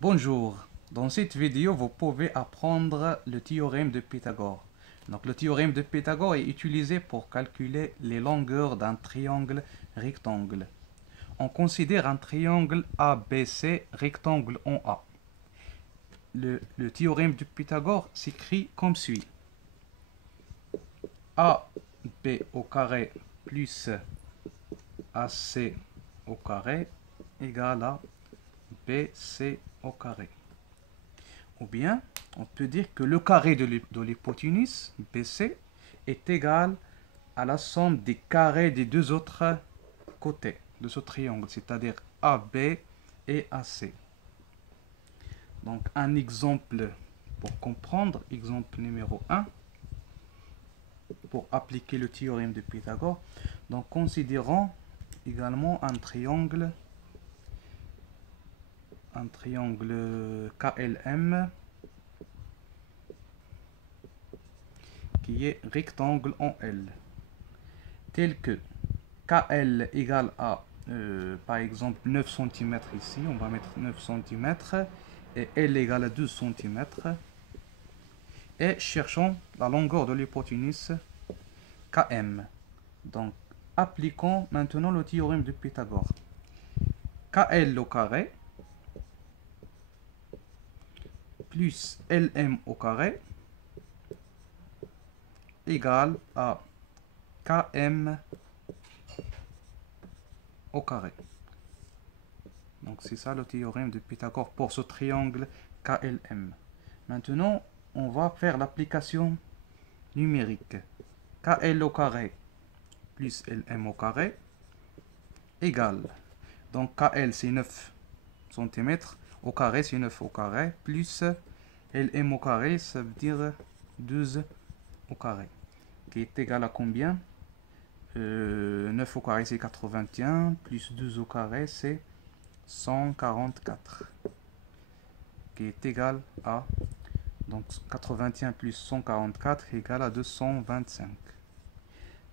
Bonjour, dans cette vidéo vous pouvez apprendre le théorème de Pythagore. Donc le théorème de Pythagore est utilisé pour calculer les longueurs d'un triangle rectangle. On considère un triangle ABC rectangle en A. Le théorème de Pythagore s'écrit comme suit. AB au carré plus AC au carré égale à BC au carré. Ou bien, on peut dire que le carré de l'hypoténuse BC est égal à la somme des carrés des deux autres côtés de ce triangle, c'est-à-dire AB et AC. Donc, un exemple pour comprendre, exemple numéro 1, pour appliquer le théorème de Pythagore. Donc, considérons également un triangle KLM qui est rectangle en L, tel que KL égale à, par exemple, 9 cm ici, on va mettre 9 cm, et L égale à 12 cm, et cherchons la longueur de l'hypoténuse KM. Donc, appliquons maintenant le théorème de Pythagore. KL au carré plus LM au carré égale à KM au carré. Donc c'est ça le théorème de Pythagore pour ce triangle KLM. Maintenant, on va faire l'application numérique. KL au carré plus LM au carré égale. Donc KL c'est 9 cm au carré, c'est 9 au carré, plus LM au carré, ça veut dire 12 au carré, qui est égal à combien? 9 au carré c'est 81, plus 12 au carré c'est 144, qui est égal à, donc 81 plus 144 égale à 225.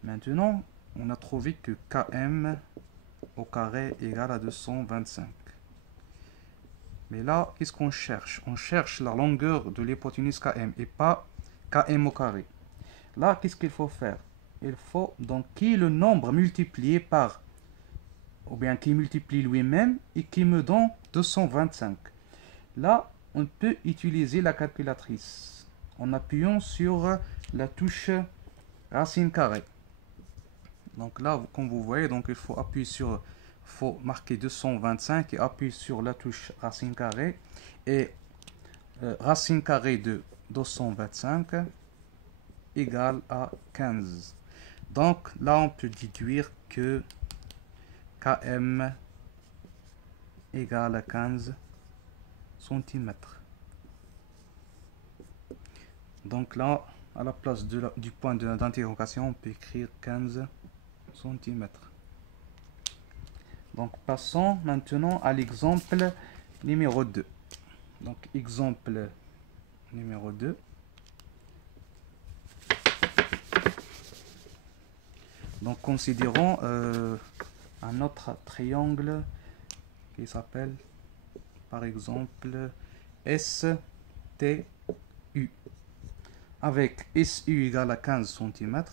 Maintenant, on a trouvé que Km au carré égale à 225. Mais là, qu'est-ce qu'on cherche? On cherche la longueur de l'hypoténuse Km et pas Km au carré. Là, qu'est-ce qu'il faut faire? Il faut donc qui est le nombre multiplié par, ou bien qui multiplie lui-même et qui me donne 225. Là, on peut utiliser la calculatrice en appuyant sur la touche racine carrée. Donc là, comme vous voyez, donc il faut appuyer sur, faut marquer 225 et appuyer sur la touche racine carrée. Et racine carrée de 225 égale à 15. Donc là, on peut déduire que Km égale à 15 cm. Donc là, à la place du point d'interrogation, on peut écrire 15 cm. Donc passons maintenant à l'exemple numéro 2. Donc exemple numéro 2. Donc considérons un autre triangle qui s'appelle par exemple STU, avec SU égale à 15 cm,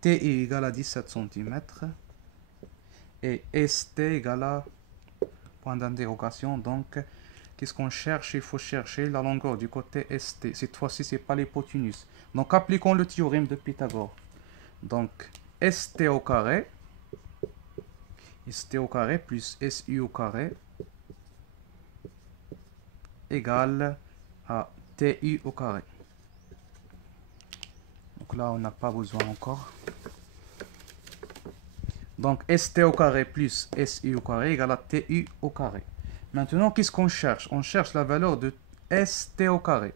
TU égale à 17 cm et ST égale à point d'interrogation. Donc qu'est-ce qu'on cherche? Il faut chercher la longueur du côté ST. Cette fois-ci, c'est pas l'hypoténuse. Donc appliquons le théorème de Pythagore. Donc ST au carré plus SU au carré égale à TU au carré. Donc là, on n'a pas besoin encore. Donc ST au carré plus SU au carré égale à TU au carré. Maintenant, qu'est-ce qu'on cherche? On cherche la valeur de ST au carré.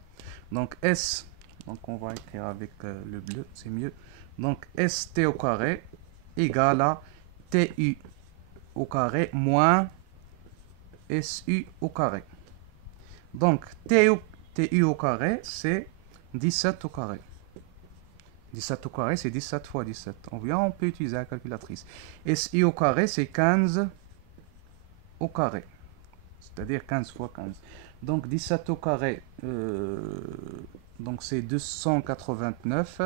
Donc S, donc on va écrire avec le bleu, c'est mieux. Donc ST au carré égale à TU au carré moins SU au carré. Donc TU au carré, c'est 17 au carré. 17 au carré, c'est 17 fois 17. On peut utiliser la calculatrice. SI au carré, c'est 15 au carré. c'est-à-dire 15 fois 15. Donc 17 au carré, donc c'est 289,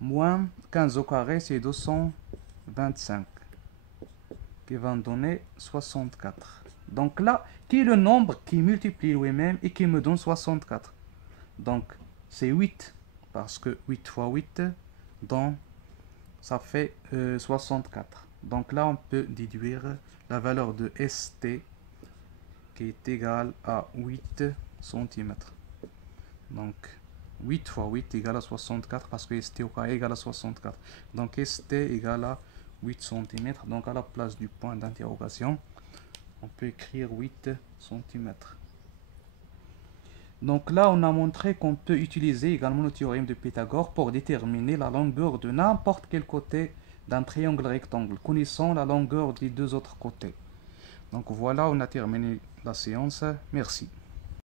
moins 15 au carré, c'est 225, qui va me donner 64. Donc là, qui est le nombre qui multiplie lui-même et qui me donne 64? Donc c'est 8, parce que 8 fois 8, donc ça fait 64. Donc là, on peut déduire la valeur de ST qui est égale à 8 cm. Donc 8 fois 8 égale à 64 parce que ST au carré égale à 64. Donc ST égale à 8 cm. Donc à la place du point d'interrogation, on peut écrire 8 cm. Donc là, on a montré qu'on peut utiliser également le théorème de Pythagore pour déterminer la longueur de n'importe quel côté d'un triangle rectangle, connaissant la longueur des deux autres côtés. Donc voilà, on a terminé la séance. Merci.